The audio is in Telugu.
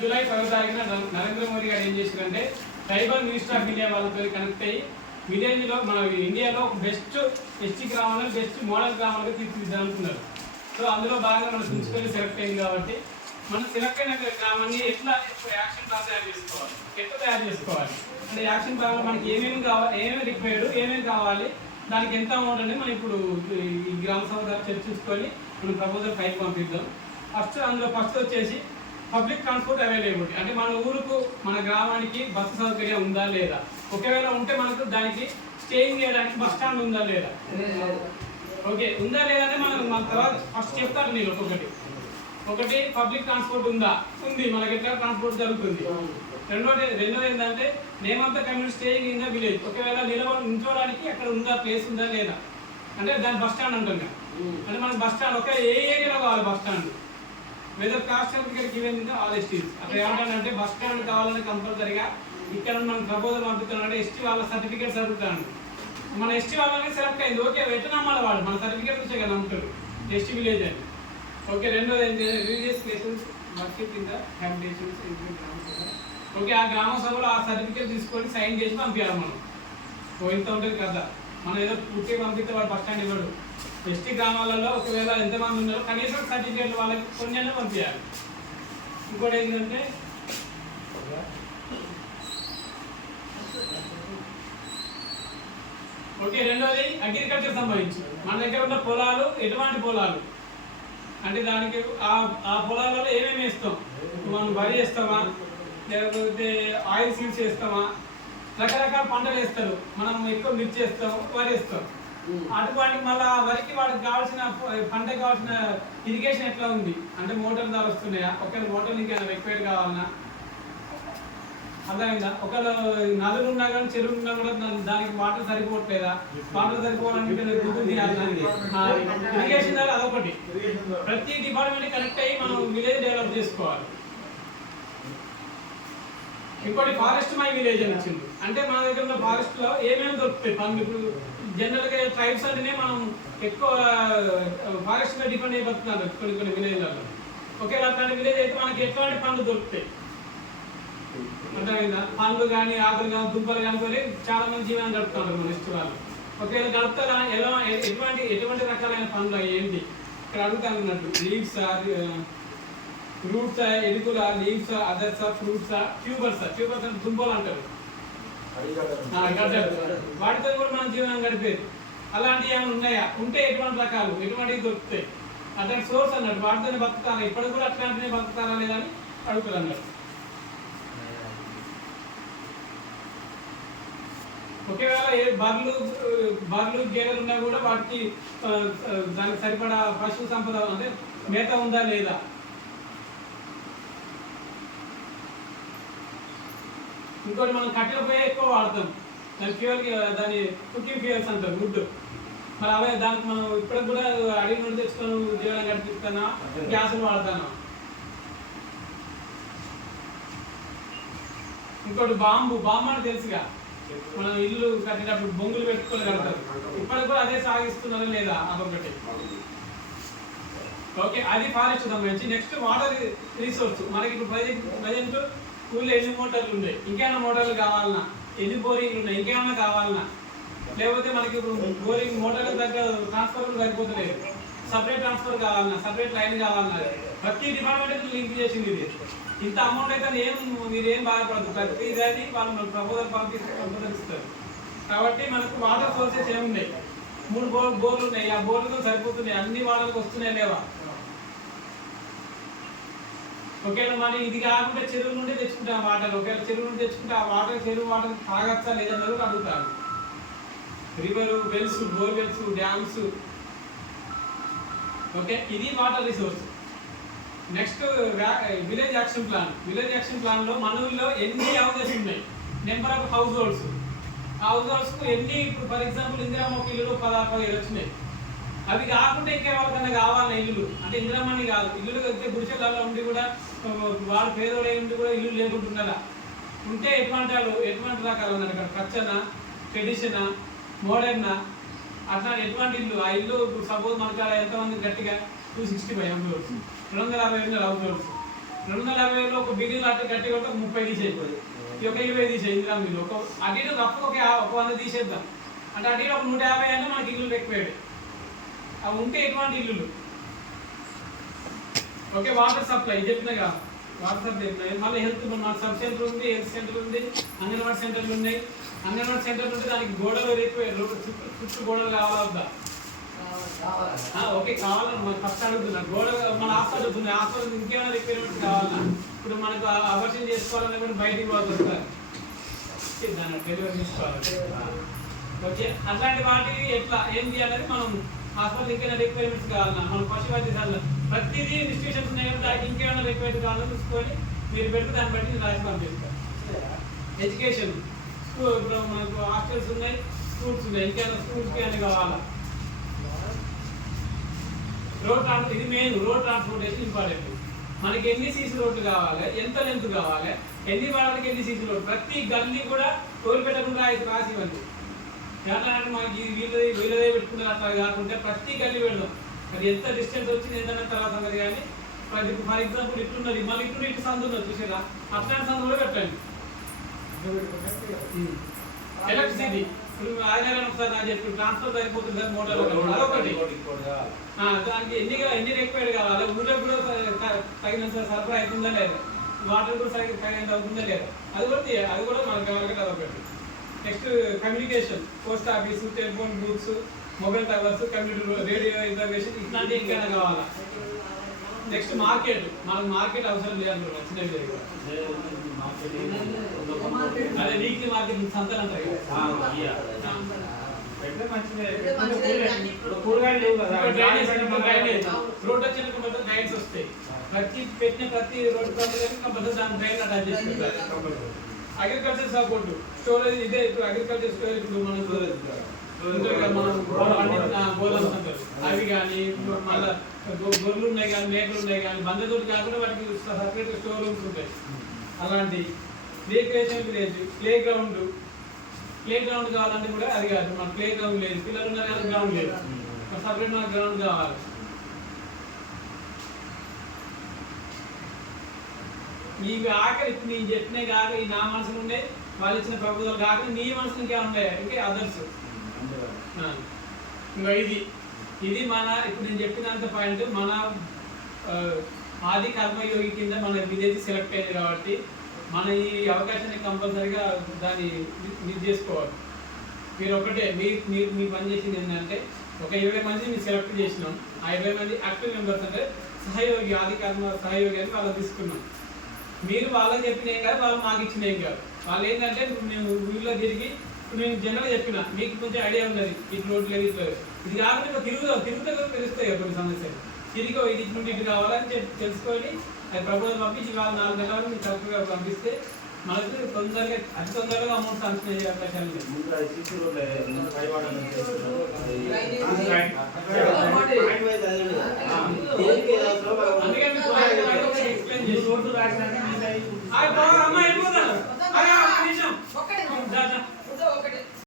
జూలై 10వ తారీఖున నరేంద్ర మోదీ గారు ఏం చేశారంటే ట్రైబల్ మినిస్టర్ ఆఫ్ ఇండియా వాళ్ళతో కనెక్ట్ అయ్యి విలేజ్లో మన ఇండియాలో బెస్ట్ ఎస్టీ గ్రామాలను బెస్ట్ మోడల్ గ్రామాలుగా తీర్చిదిద్దామనుకున్నారు. సో అందులో భాగంగా మన ప్రిన్సిపల్ సెలెక్ట్ అయింది కాబట్టి మనం సెలెక్ట్ అయిన గ్రామాన్ని ఎట్లా యాక్షన్ ప్లాన్ తయారు చేసుకోవాలి అంటే యాక్షన్ ప్లాన్లో మనకి ఏమేమి కావాలి, ఏమేమి రిక్వైర్డ్, ఏమేమి కావాలి, దానికి ఎంత అమౌంట్ అనేది మనం ఇప్పుడు ఈ గ్రామ సభ ద్వారా చర్చించుకొని మనం ప్రపోజల్ పైకి పంపిద్దాం. అందులో ఫస్ట్ వచ్చేసి పబ్లిక్ ట్రాన్స్పోర్ట్ అవైలబిలిటీ అంటే మన ఊరుకు మన గ్రామానికి బస్సు సౌకర్యం ఉందా లేదా, ఒకవేళ ఉంటే మనకు దానికి స్టేయింగ్ చేయడానికి బస్ స్టాండ్ ఉందా లేదా, ఓకే ఉందా లేదా అంటే మన తర్వాత ఫస్ట్ చెప్తారు నేను ఒకటి పబ్లిక్ ట్రాన్స్పోర్ట్ ఉందా, ఉంది, మనకి ఎక్కడ ట్రాన్స్పోర్ట్ జరుగుతుంది. రెండోది ఏంటంటే name of the community staying in the village, ఒకవేళ నిల్చోడానికి అక్కడ ఉందా, ప్లేస్ ఉందా లేదా అంటే దాని బస్ స్టాండ్ అంటాం కదా. అంటే మనకి బస్ స్టాండ్ ఒక ఏ ఏరియాలో కావాలి bus stand, whether caste certificate given in the all STs. అక్కడ ఏమంటానంటే బస్ స్టాండ్ కావాలని కంపల్సరీగా ఇక్కడ మనం ప్రపోజల్ పంపుతున్నాం అంటే వాళ్ళ సర్టిఫికేట్స్ అడుగుతాను. మన ఎస్టీ వాళ్ళని సెలెక్ట్ అయింది, ఓకే ఎట్లా నమ్మాలి వాళ్ళు, మన సర్టిఫికేట్ వచ్చే కదా నమ్ముతారు ఎస్టీ విలేజ్ అని. ఓకే రెండోది ఏంటి, religious places worship in the habitations okay ఆ గ్రామ సభలో ఆ సర్టిఫికేట్ తీసుకొని సైన్ చేసి పంపించాలి మనం. ఇంత ఉంటుంది కదా, మనం ఏదో పూర్తిగా పంపిస్తే వాడు బస్ స్టాండ్ ఇవ్వడు. ఎస్టీ గ్రామాలలో ఒకవేళ ఎంతమంది ఉన్నారో కనీసం సర్టిఫికేట్ వాళ్ళకి కొన్ని పంపించాలి. ఇంకోటి ఏంటంటే ఓకే రెండోది అగ్రికల్చర్ సంబంధించి మన దగ్గర ఉన్న పొలాలు ఎటువంటి పొలాలు అంటే దానికి ఆ పొలాలలో ఏమేమి వేస్తాం, మనం వరి వేస్తామా లేకపోతే ఆయిల్ సీడ్స్ వేస్తామా, రకరకాల పంటలు వేస్తారు. మనం ఎక్కువ మిర్చి వేస్తాం, వరి వేస్తాం. అటువంటి మళ్ళీ వరికి వాడికి కావాల్సిన పంటకు కావాల్సిన ఇరిగేషన్ ఎట్లా ఉంది అంటే మోటార్ ద్వారా వస్తున్నాయా, ఒకవేళ మోటార్ ఇంకా రిక్వైర్డ్ కావాలన్నా, అర్థమైందా, ఒకవేళ నదులు ఉన్నా కానీ చెరువులు ఉన్నా కూడా దానికి వాటర్ సరిపోవట్లేదా, వాటర్ సరిపోవాలంటే ఇరిగేషన్ ద్వారా అదొకటి. ప్రతి డిపార్ట్మెంట్ కనెక్ట్ అయ్యి మనం విలేజ్ డెవలప్ చేసుకోవాలి. ఇంకోటి ఫారెస్ట్ మై విలేజ్ అని వచ్చింది అంటే మన దగ్గర ఉన్న ఫారెస్ట్ లో ఏమేమి దొరుకుతాయి పనులు. ఇప్పుడు జనరల్ గా ట్రైబ్స్ అంటేనే మనం ఎక్కువ ఫారెస్ట్ మీద డిపెండ్ అయిపోతున్నారు కొన్ని విలేజ్లలో. ఒకేలా అట్లాంటి విలేజ్ అయితే మనకి ఎట్లాంటి పండ్లు దొరుకుతాయి అర్థమైందా, పండ్లు కానీ ఆకులు కానీ దుంపలు కానీ కొని చాలా మంది జీవనం గడుపుతున్నారు మన ఇష్ట వాళ్ళు. ఒకవేళ గడుపుతారా ఎలా ఎటువంటి రకాలైన పండ్లు ఏంటి ఇక్కడ అడుగుతానన్నట్టు, లీవ్స్ రూట్స్ ఎరుకుల, లీవ్స్ అదర్స్ ఫ్రూట్స్, ట్యూబర్స్ అంటే దుంపలు అంటారు, వాటితో కూడా మనం జీవనం గడిపేది. అలాంటివి ఏమైనా ఉన్నాయా, ఉంటే ఎటువంటి రకాలు ఎటువంటివి దొరుకుతాయి అట్లాంటి సోర్స్ అన్నట్టు, వాటితోనే బతుకుతారా, ఇప్పటికి కూడా అట్లాంటివి బతుకుతారా లేదని అడుగుతారు అన్నట్టు. ఒకవేళ బర్లు గేదెలు ఉన్నా కూడా వాటికి దానికి సరిపడా పశు సంపద అంటే మేత ఉందా లేదా. ఇంకోటి మనం కట్టెల పొయ్యి ఎక్కువ వాడతాం, దాని ఫ్యూయల్కి దాని కుకింగ్ ఫ్యూయల్స్ అంటారు వుడ్. మరి అవే దానికి మనం ఇప్పటికి కూడా అడిగి నుండి తెచ్చుకొని జీవనం గడిపిస్తున్నా, గ్యాసులు వాడతాను. ఇంకోటి బాంబు అని తెలుసుగా, మనం ఇల్లు కట్టేటప్పుడు బొంగులు పెట్టుకొని కడతారు, ఇప్పటికి కూడా అదే సాగిస్తున్నారా లేదా అదొకటి. ఓకే అది ఫారెస్ట్ సంబంధించి. నెక్స్ట్ వాటర్ రిసోర్స్ మనకి ఇప్పుడు ప్రజెంట్ ఊళ్ళో ఎన్ని మోటార్లు ఉన్నాయి, ఇంకేమైనా మోటార్లు కావాలన్నా, ఎన్ని బోరింగ్లు ఉన్నాయి, ఇంకేమైనా కావాలన్నా, లేకపోతే మనకి ఇప్పుడు బోరింగ్ మోటార్ల దగ్గర ట్రాన్స్ఫర్ సరిపోతలేదు, సపరేట్ ట్రాన్స్ఫర్ కావాలన్నా, సపరేట్ లైన్ కావాలన్నా, ప్రతి డిపార్ట్మెంట్ లింక్ చేసింది ఇది. ఇంత అమౌంట్ అయితే మీరేం బాధపడదు, ప్రతిదాన్ని వాళ్ళు ప్రపోజల్ పంపిస్తారు. కాబట్టి మనకు వాటర్ సోర్సెస్ ఏమున్నాయి, 3 బోర్లు ఉన్నాయి, ఆ బోర్లతో సరిపోతున్నాయి, అన్ని వాళ్ళకి వస్తున్నాయి లేవా. ఒకవేళ మనం ఇది కాకుండా చెరువు నుండి తెచ్చుకుంటాం వాటర్, ఒకవేళ చెరువు నుండి తెచ్చుకుంటే ఆ వాటర్ చెరువు వాటర్ తాగచ్చా లేదన్నది కూడా అడుగుతారు. River wells, bore wells, dams, okay ఇది water resource. Next village action plan లో మన ఊళ్ళో ఎన్ని హౌసెస్ ఉన్నాయి, నెంబర్ ఆఫ్ హౌస్ హోల్డ్స్ కు ఎన్ని, ఇప్పుడు ఫర్ ఎగ్జాంపుల్ ఇందిరామ్మ ఇల్లులు 16-17 వచ్చినాయి. అవి కాకుండా ఇంకా ఎవరికన్నా కావాలి ఇల్లులు అంటే ఇందిరామ్మని కాదు, ఇల్లులు అయితే గుడిసెలలో ఉండి కూడా వాళ్ళు పేదోడే ఉండి కూడా ఇల్లు లేకుంటున్నారా, ఉంటే ఎటువంటి రకాలు అన్నారు ఇక్కడ, పచ్చనా, ట్రెడిషనా, మోడర్నా, అట్లా ఎటువంటి ఇల్లు. ఆ ఇల్లు సపోజ్ మనకు ఎంతమంది గట్టిగా 265 హౌస్ హోల్డ్స్, 260 హౌస్ హోల్డ్స్. 250 ఒక బిగిన్ అట్లా గట్టి ఒక 30 తీసేయకూడదు, ఈ ఒక 20 తీసేయి. ఇందులో మీరు ఒక అటు ఇటు రఫ్ ఒక 100 తీసేద్దాం అంటే అటు ఇటు ఒక 150 అయినా మనకి ఇల్లు ఎక్కువేడు అవి ఉంటే ఎటువంటి ఇల్లులు. ఓకే, వాటర్ సప్లై చెప్పినగా, వాటర్ సప్లై చెప్పిన. మళ్ళీ హెల్త్ మనకు సబ్ సెంటర్ ఉంది, హెల్త్ సెంటర్ ఉంది, అంగన్వాడీ సెంటర్లు ఉన్నాయి. అంగన్వాడీ సెంటర్ ఉంటే దానికి గోడలు చుట్టూ గోడలు కావాలా? ఓకే, కావాలని మనం ఫస్ట్ అడుగుతున్నా. గోడ మన హాస్పిటల్ ఉంది, హాస్పిటల్ ఇంకేమైనా రిక్వైర్మెంట్స్ కావాలా? ఇప్పుడు మనకు అవర్షన్ చేసుకోవాలన్నా కూడా బయటికి పోతుంది దాన్ని డెలివరీ తీసుకోవాలి. ఓకే, అట్లాంటి వాటికి ఎట్లా ఏంటి అనేది మనం హాస్పిటల్ ఇంకేమైనా రిక్వైర్మెంట్స్ కావాలన్నా మనం పశు వైద్యశాలలో ప్రతిదీ ఇన్స్టిట్యూషన్స్ ఉన్నాయి కదా, దానికి ఇంకేమైనా రిక్వైర్మెంట్ కావాలని చూసుకొని మీరు పెడితే దాన్ని బట్టి నేను రాసి పంపిస్తాను. ఎడ్యుకేషన్ స్కూల్, ఇప్పుడు మనకు హాస్టల్స్ ఉన్నాయి, స్కూల్స్ ఉన్నాయి, ఇంకేమైనా స్కూల్స్కి ఏమైనా కావాలా? రోడ్ ట్రాన్స్పోర్ట్, ఇది మెయిన్. Road transportation important. మనకి ఎన్ని సీసీ రోడ్లు కావాలి, ఎంత లెంత్ కావాలి, ఎన్ని వారాలకి ఎన్ని సీసీ రోడ్, ప్రతి గల్లీ కూడా టోల్ పెట్టకుండా రాసి ఇవ్వండి. ఎట్లా అంటే మనకి వీళ్ళదే పెట్టుకున్నారు అట్లా కాకుండా ప్రతి గల్లీ పెడదాం. అది ఎంత డిస్టెన్స్ వచ్చింది ఏంటనే తర్వాత సంగతి. కానీ ఫర్ ఎగ్జాంపుల్ ఇట్లున్నది, మళ్ళీ ఇటు సందు ఉన్నది చూసారా, అట్లాంటి సందు కూడా పెట్టండి. ఎలక్ట్రిసిటీ ఇప్పుడు ఆయన ఒకసారి నాకు చెప్పి ట్రాన్స్ఫర్ సరిపోతుంది సార్ మోటార్ అదొకటి. దానికి ఎన్ని రిక్వైర్డ్ కావాలి, ఊళ్ళో కూడా తగినంత సరఫరా అవుతుందా లేదా, వాటర్ కూడా తగినంత అవుతుందా లేదా, అది కూడా మనకు కావాలి. అదొకటి. Next communication, post office, telephone booths, mobile towers, computer, radio information ఇట్లాంటివి ఇంకైనా కావాలా? నెక్స్ట్ మార్కెట్, మనకు మార్కెట్ అవసరం లేదనుకున్నాం చిన్న లేదు. అదే వీక్లీ మార్కెట్ సంతలు అంటారు రోడ్ వచ్చిన డ్రైన్స్ వస్తాయి. ప్రతి రోడ్ కంపల్సరీ దాని డ్రైన్ అటాచ్ చేసుకుంటారు. అగ్రికల్చర్ సపోర్ట్, స్టోరేజ్, ఇదే ఇప్పుడు అగ్రికల్చర్ స్టోరేజ్ ఇప్పుడు మనం గోధుమ అంటారు అవి కానీ, మళ్ళీ గొర్రెలు ఉన్నాయి కానీ, మేకలు ఉన్నాయి కానీ, బందతోటి కాకుండా వాటికి సపరేట్ స్టోర్ రూమ్స్ ఉంటాయి. అలాంటి రిక్రియేషన్ విలేజ్, ప్లే గ్రౌండ్ కావాలంటే కూడా అది కాదు, మన ప్లే గ్రౌండ్ లేదు, పిల్లలు ఉన్నారు కానీ గ్రౌండ్ లేదు, సపరేట్ మన గ్రౌండ్ కావాలి. ఇవి ఆఖరి ఇప్పుడు నేను చెప్పినవి కాక, ఈ నా మనసులు ఉండే వాళ్ళు ఇచ్చిన ప్రపోజల్ కాక నీ మనసులు ఇంకేమైనా ఉన్నాయి ఇంకా అదర్స్. ఇంకా ఇది మన ఇప్పుడు నేను చెప్పినంత పాయింట్ మన ఆది కర్మయోగి కింద మన విలేజ్ సెలెక్ట్ అయింది కాబట్టి మన ఈ అవకాశాన్ని కంపల్సరీగా దాన్ని మిస్ చేసుకోవాలి. మీరు ఒకటే మీ పని చేసింది ఏంటంటే ఒక 20 మంది మీరు సెలెక్ట్ చేసినాం. ఆ 20 మంది యాక్టివ్ మెంబర్స్ అంటే సహయోగి, ఆది కర్మ సహయోగి అని వాళ్ళని తీసుకున్నాం. మీరు వాళ్ళకి చెప్పిన ఏం కాదు, వాళ్ళు మాకు ఇచ్చిన ఏం కాదు. వాళ్ళు ఏంటంటే మేము ఊళ్ళో తిరిగి నేను జనరల్గా చెప్పిన మీకు కొంచెం ఐడియా ఉన్నది, ఇటు రోడ్లు లేదు, ఇట్లా ఇది కాకుండా తిరుగుతే తెలుస్తాయి కొన్ని సమస్యలు. తిరిగి ఇది నుండి ఇటు కావాలని తెలుసుకొని అది ప్రపోజల్ పంపించి వాళ్ళు 4 నెలల వరకు మీరు కరెక్ట్గా పంపిస్తే మనకు అతి తొందరగా అమౌంట్ శాంక్షన్ అయ్యే అవకాశాలు అందుకే